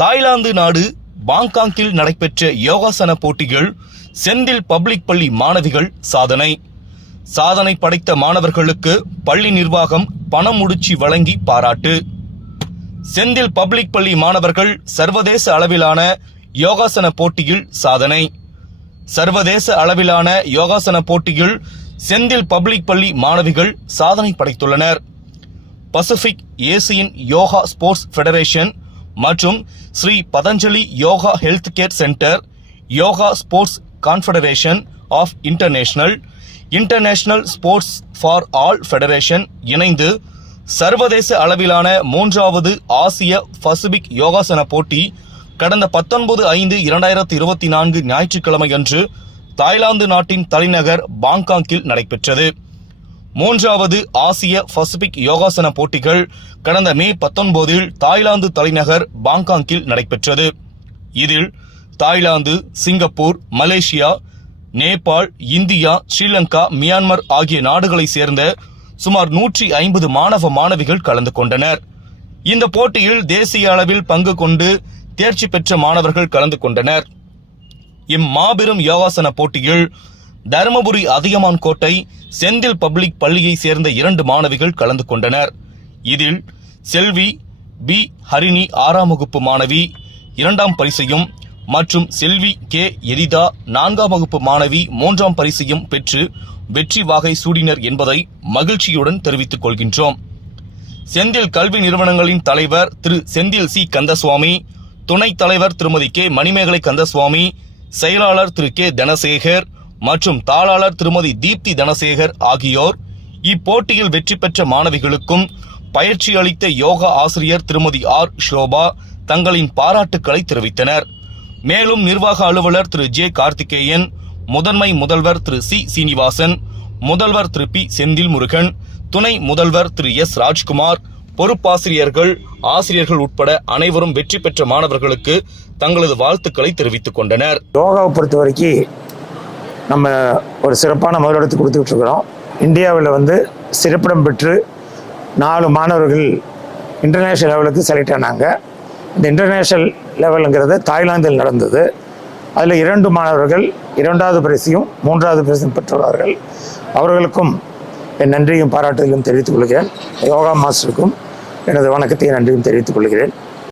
Thailand நாடு பாங்காங்கில் நடைபெற்ற யோகாசன போட்டிகள் செந்தில் பப்ளிக் பள்ளி மாணவிகள் சாதனை. சாதனை படைத்த மாணவர்களுக்கு பள்ளி நிர்வாகம் பணம் முடிச்சி வழங்கி பாராட்டு. செந்தில் பப்ளிக் பள்ளி மாணவர்கள் சர்வதேச அளவிலான யோகாசன போட்டியில் சாதனை. சர்வதேச அளவிலான யோகாசன போட்டியில் செந்தில் பப்ளிக் பள்ளி மாணவிகள் சாதனை படைத்துள்ளனர். Pacific Asian yoga sports federation மற்றும் Sri Patanjali yoga health care centre yoga sports confederation of international international sports for all federation இணைந்து சர்வதேச அளவிலான மூன்றாவது ஆசிய பசிபிக் யோகாசன போட்டி கடந்த பத்தொன்பது ஐந்து இரண்டாயிரத்தி இருபத்தி நான்கு ஞாயிற்றுக்கிழமையன்று தாய்லாந்து நாட்டின் தலைநகர் பாங்காங்கில் நடைபெற்றது. மூன்றாவது ஆசிய பசிபிக் யோகாசன போட்டிகள் கடந்த மே பத்தொன்பதில் தாய்லாந்து தலைநகர் பாங்காங்கில் நடைபெற்றது. இதில் Thailand Singapore Malaysia Nepal India Sri Lanka Myanmar ஆகிய நாடுகளைச் சேர்ந்த சுமார் நூற்றி ஐம்பது மாணவ மாணவிகள் கலந்து கொண்டனர். இந்த போட்டியில் தேசிய அளவில் பங்கு கொண்டு தேர்ச்சி பெற்ற மாணவர்கள் கலந்து கொண்டனர். இம்மாபெரும் யோகாசன போட்டியில் தருமபுரி அதியமான் கோட்டை செந்தில் பப்ளிக் பள்ளியை சேர்ந்த இரண்டு மாணவிகள் கலந்து கொண்டனர். இதில் செல்வி பி. ஹரிணி ஆறாம் வகுப்பு மாணவி இரண்டாம் பரிசையும் மற்றும் செல்வி கே. எரிதா நான்காம் வகுப்பு மாணவி மூன்றாம் பரிசையும் பெற்று வெற்றி வாகை சூடினர் என்பதை மகிழ்ச்சியுடன் தெரிவித்துக் கொள்கின்றோம். செந்தில் கல்வி நிறுவனங்களின் தலைவர் திரு. செந்தில் சி. கந்தசுவாமி துணைத் தலைவர் திருமதி கே. மணிமேகலை கந்தசுவாமி செயலாளர் திரு. கே. தனசேகர் மற்றும் தாளாளர் திருமதி தீப்தி தனசேகர் ஆகியோர் இப்போட்டியில் வெற்றி பெற்ற மாணவிகளுக்கும் பயிற்சி அளித்த யோகா ஆசிரியர் திருமதி ஆர் ஷோபா தங்களின் பாராட்டுக்களை தெரிவித்தனர். மேலும் நிர்வாக அலுவலர் திரு ஜே கார்த்திகேயன் முதன்மை முதல்வர் திரு சி சீனிவாசன் முதல்வர் திரு பி செந்தில் முருகன் துணை முதல்வர் திரு எஸ் ராஜ்குமார் பொறுப்பாசிரியர்கள் ஆசிரியர்கள் உட்பட அனைவரும் வெற்றி பெற்ற மாணவர்களுக்கு தங்களது வாழ்த்துக்களை தெரிவித்துக் கொண்டனர். யோகாவை பொறுத்த வரைக்கும் நம்ம ஒரு சிறப்பான முதலிடத்தை கொடுத்துக்கிட்டு இருக்கிறோம் இந்தியாவில் வந்து சிறப்பிடம் பெற்று நாலு மாணவர்கள் இன்டர்நேஷ்னல் லெவலுக்கு செலக்ட் ஆனாங்க. இந்த இன்டர்நேஷ்னல் லெவலுங்கிறது தாய்லாந்தில் நடந்தது. அதில் இரண்டு மாணவர்கள் இரண்டாவது பரிசையும் மூன்றாவது பரிசையும் பெற்றுள்ளார்கள் அவர்களுக்கும் என் நன்றியும் பாராட்டுதலும் தெரிவித்துக் கொள்கிறேன். யோகா மாஸ்டருக்கும் எனது வணக்கத்தையும் நன்றியும் தெரிவித்துக் கொள்கிறேன்.